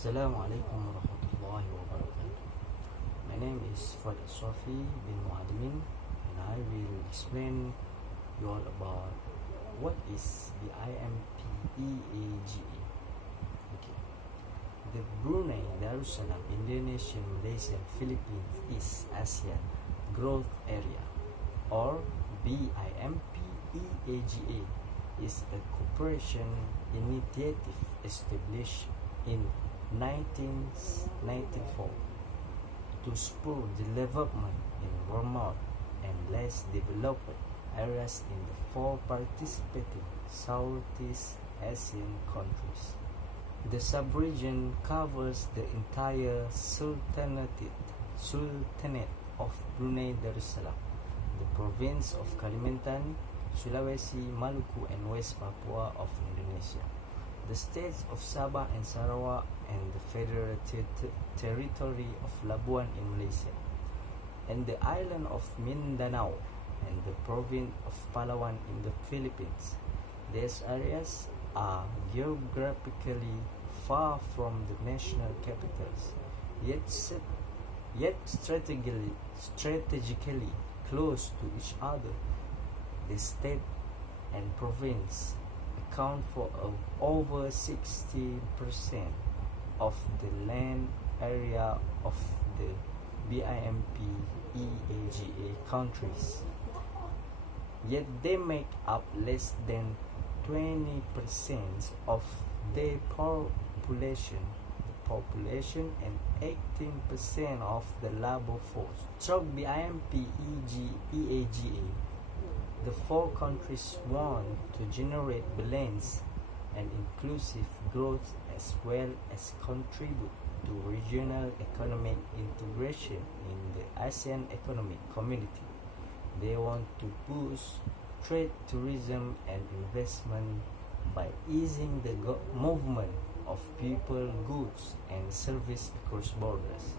Assalamualaikum warahmatullahi wabarakatuh. My name is Fadi Sofi bin Muadimin, and I will explain you all about what is the IMPEAGA. Okay. The Brunei, Darussalam, Indonesia, Malaysia, Philippines is ASEAN Growth Area, or BIMPEAGA, is a cooperation initiative established in 1994 to spur development in remote and less developed areas in the four participating Southeast Asian countries. The sub-region covers the entire Sultanate of Brunei Darussalam, the province of Kalimantan, Sulawesi, Maluku, and West Papua of Indonesia, the states of Sabah and Sarawak, and the Federal Territory of Labuan in Malaysia, and the island of Mindanao, and the province of Palawan in the Philippines. These areas are geographically far from the national capitals, yet strategically close to each other. The state and province account for over 60% of the land area of the BIMPEAGA countries, yet they make up less than 20% of their population and 18% of the labor force. Through BIMPEAGA, the four countries want to generate balanced and inclusive growth as well as contribute to regional economic integration in the ASEAN economic community. They want to boost trade, tourism, and investment by easing the movement of people, goods, and service across borders,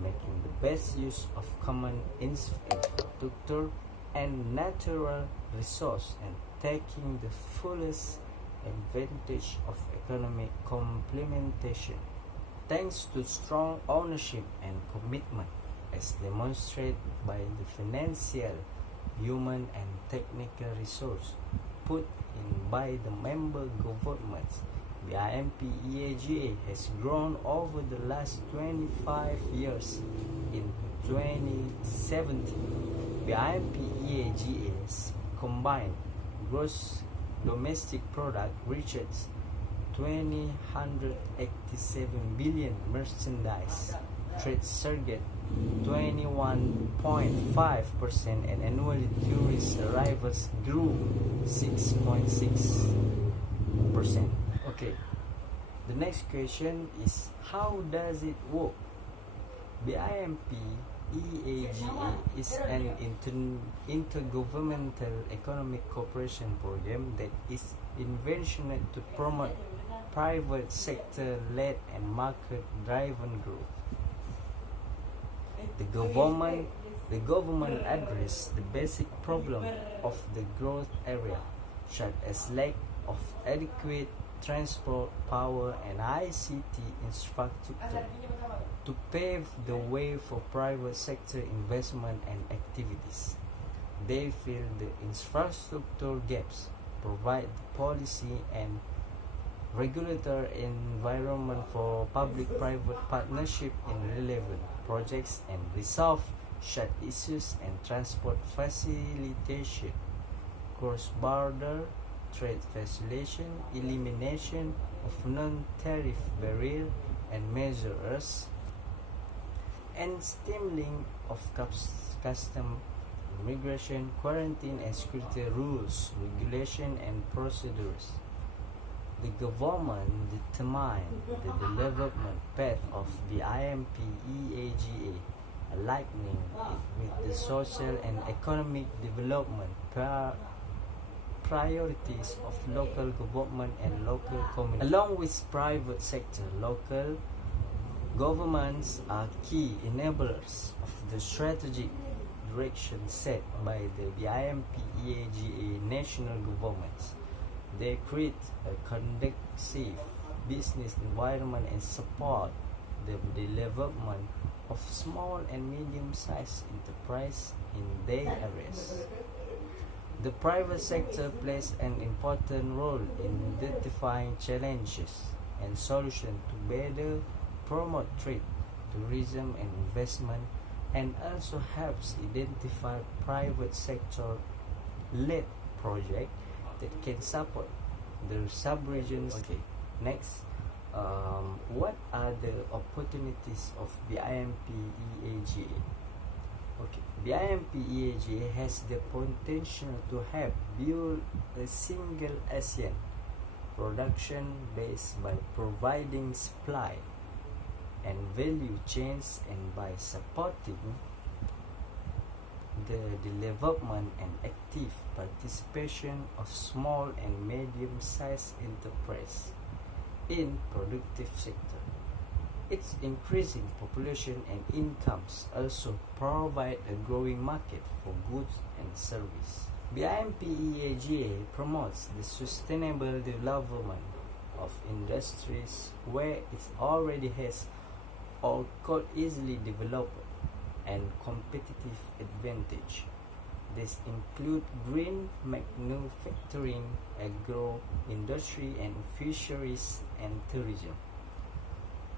making the best use of common infrastructure and natural resource, and taking the fullest advantage of economic complementation. Thanks to strong ownership and commitment as demonstrated by the financial, human, and technical resource put in by the member governments, the IMPEAGA has grown over the last 25 years. In 2017, the IMPEAGA's combined gross domestic product reached 287 billion, merchandise trade surged 21.5%, and annually tourist arrivals grew 6.6%. Okay, the next question is, how does it work? The IMPEAGA is an intergovernmental economic cooperation program that is invented to promote private sector-led and market-driven growth. The government address the basic problem of the growth area, such as lack of adequate transport, power, and ICT infrastructure, to pave the way for private sector investment and activities. They fill the infrastructure gaps, provide the policy and regulatory environment for public-private partnership in relevant projects, and resolve shared issues and transport facilitation, cross-border trade facilitation, elimination of non-tariff barriers and measures, and streamlining of custom, immigration, quarantine, and security rules, regulation, and procedures. The government determined the development path of the IMPEAGA, aligning it with the social and economic development priorities of local government and local communities. Along with private sector, local governments are key enablers of the strategic direction set by the IMPEAGA national governments. They create a conducive business environment and support the development of small and medium-sized enterprise in their areas. The private sector plays an important role in identifying challenges and solutions to better promote trade, tourism and investment, and also helps identify private sector led projects that can support the sub-regions. Okay, next, what are the opportunities of BIMP EAGA? Okay, BIMP EAGA has the potential to help build a single ASEAN production base by providing supply and value chains, and by supporting the development and active participation of small and medium-sized enterprise in productive sector. Its increasing population and incomes also provide a growing market for goods and service. BIMP EAGA promotes the sustainable development of industries where it already has or could easily develop and competitive advantage. These include green manufacturing, agro industry, and fisheries and tourism.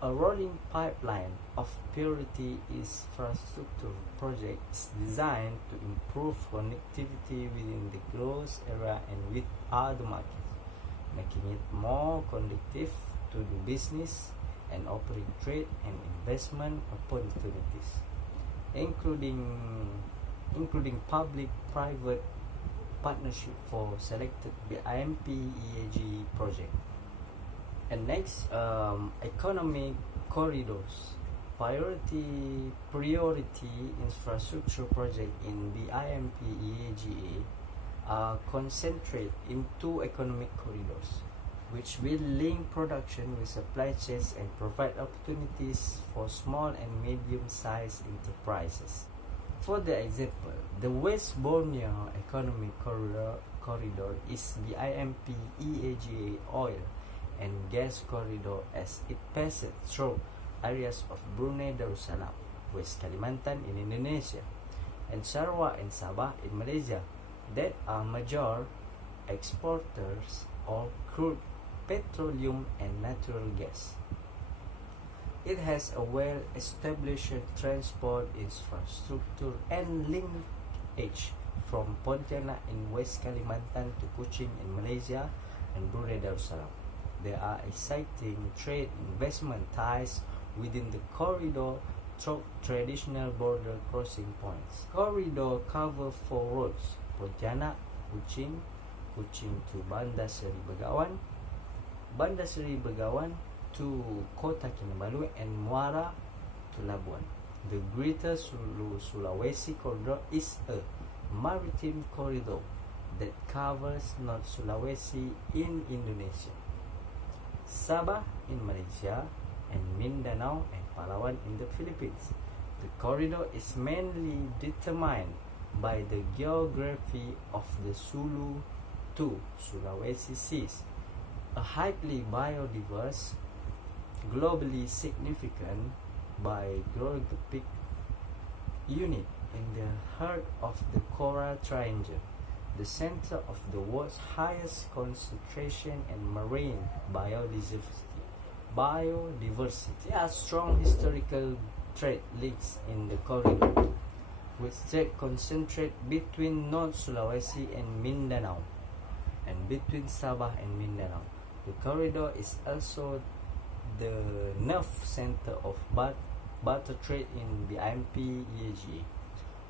A rolling pipeline of priority infrastructure projects designed to improve connectivity within the growth area and with other markets, making it more conducive to the business and operate trade and investment opportunities, including public-private partnership for selected BIMP EAG project. And next, economic corridors. Priority infrastructure project in BIMP EAGA are concentrated in two economic corridors, which will link production with supply chains and provide opportunities for small and medium-sized enterprises. For the example, the West Borneo Economic Corridor is BIMP EAGA oil and gas corridor as it passes through areas of Brunei, Darussalam, West Kalimantan in Indonesia, and Sarawak and Sabah in Malaysia that are major exporters of crude, petroleum and natural gas. It has a well-established transport infrastructure and linkage from Pontianak in West Kalimantan to Kuching in Malaysia and Brunei Darussalam. There are exciting trade investment ties within the corridor through traditional border crossing points. Corridor covers 4 roads: Pontianak, Kuching to Bandar Seri Begawan, Bandar Seri Begawan to Kota Kinabalu, and Muara to Labuan. The Greater Sulawesi Corridor is a maritime corridor that covers North Sulawesi in Indonesia, Sabah in Malaysia, and Mindanao and Palawan in the Philippines. The corridor is mainly determined by the geography of the Sulu to Sulawesi Seas, a highly biodiverse, globally significant biogeographic unit in the heart of the Coral Triangle, the center of the world's highest concentration in marine biodiversity. There are strong historical trade links in the corridor, with trade concentrated between North Sulawesi and Mindanao, and between Sabah and Mindanao. The corridor is also the nerve center of barter trade in BIMP EAGA,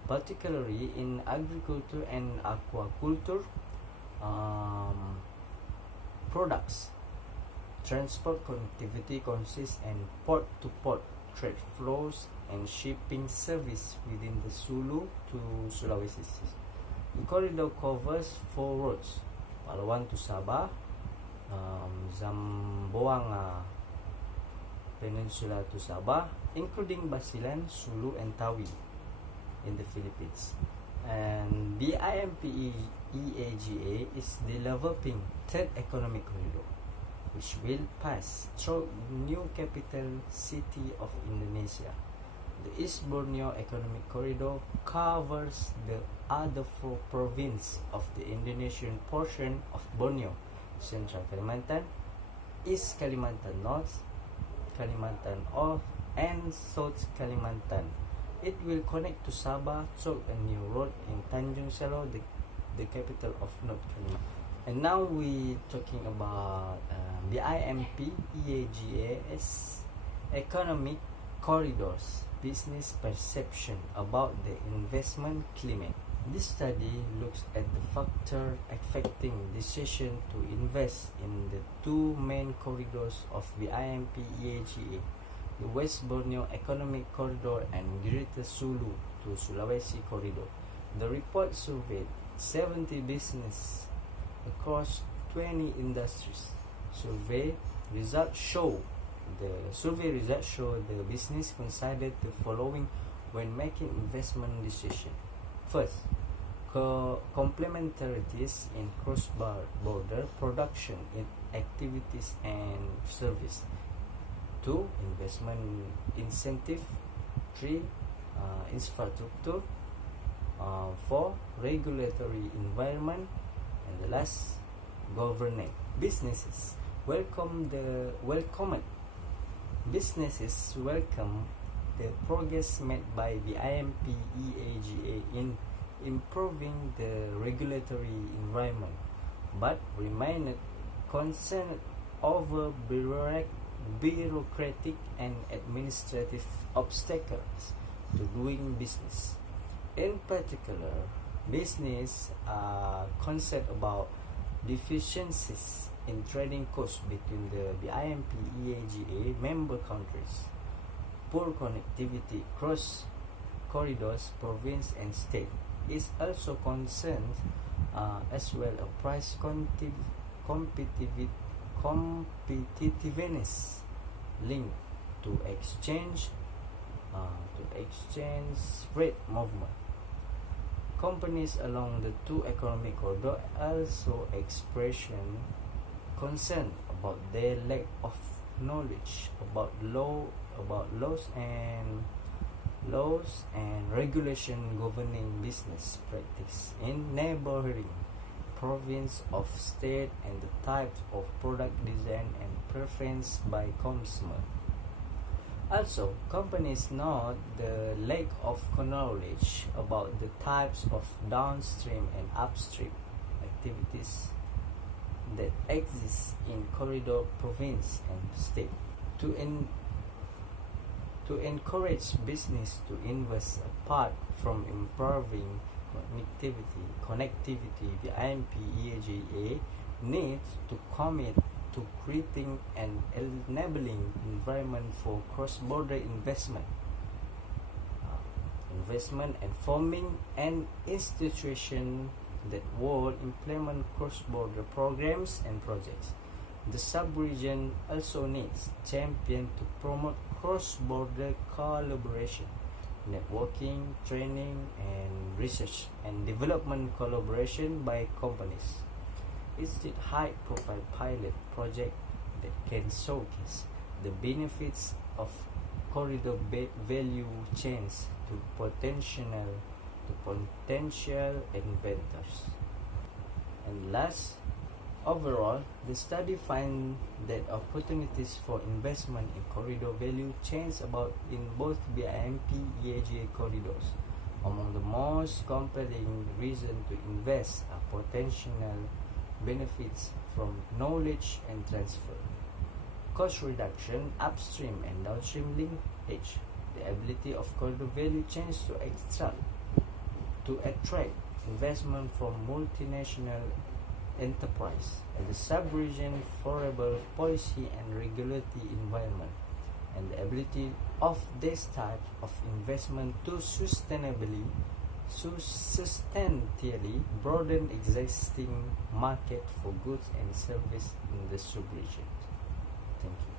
particularly in agriculture and aquaculture products. Transport connectivity consists in port-to-port trade flows and shipping service within the Sulu to Sulawesi Seas. The corridor covers 4 roads: Palawan to Sabah, Zamboanga Peninsula to Sabah, including Basilan, Sulu, and Tawi in the Philippines. And BIMP EAGA is developing third economic corridor, which will pass through new capital city of Indonesia. The East Borneo Economic Corridor covers the other four provinces of the Indonesian portion of Borneo: Central Kalimantan, East Kalimantan North, Kalimantan and South Kalimantan. It will connect to Sabah through a new road in Tanjung Selo, the capital of North Kalimantan. And now we talking about BIMP EAGA's economic corridors, business perception about the investment climate. This study looks at the factor affecting decision to invest in the two main corridors of BIMP EAGA, the West Borneo Economic Corridor and Greater Sulu to Sulawesi Corridor. The report surveyed 70 businesses across 20 industries. Survey results show the business considered the following when making investment decision. First, complementarities in cross-border production in activities and service. 2. Investment incentive. 3. Infrastructure. 4. Regulatory environment. And the last, governance. Businesses welcome the progress made by the IMP EAGA in improving the regulatory environment, but remained concerned over bureaucratic and administrative obstacles to doing business. In particular, business are concerned about deficiencies in trading costs between the BIMP EAGA member countries, poor connectivity across corridors, province and state is also concerned, as well as price competitiveness linked to exchange rate movement. Companies along the two economic corridors also expressed concern about their lack of knowledge about laws and regulation governing business practice in neighboring province of state and the types of product design and preference by consumer. Also, companies note the lack of knowledge about the types of downstream and upstream activities that exist in corridor province and state. To encourage business to invest apart from improving connectivity, the IMP EAGA needs to commit to creating an enabling environment for cross-border investment and forming an institution that will implement cross-border programs and projects. The sub-region also needs champions to promote cross-border collaboration, networking, training, and research and development collaboration by companies. It's a high-profile pilot project that can showcase the benefits of corridor value chains to potential inventors. And last, overall, the study finds that opportunities for investment in corridor value chains about in both BIMP EAGA corridors. Among the most compelling reasons to invest are potential benefits from knowledge and transfer, cost reduction, upstream and downstream linkage, the ability of corridor value chains to attract investment from multinational enterprise, and the sub-region favorable policy and regulatory environment, and the ability of this type of investment to sustainably broaden existing market for goods and service in the sub-region. Thank you.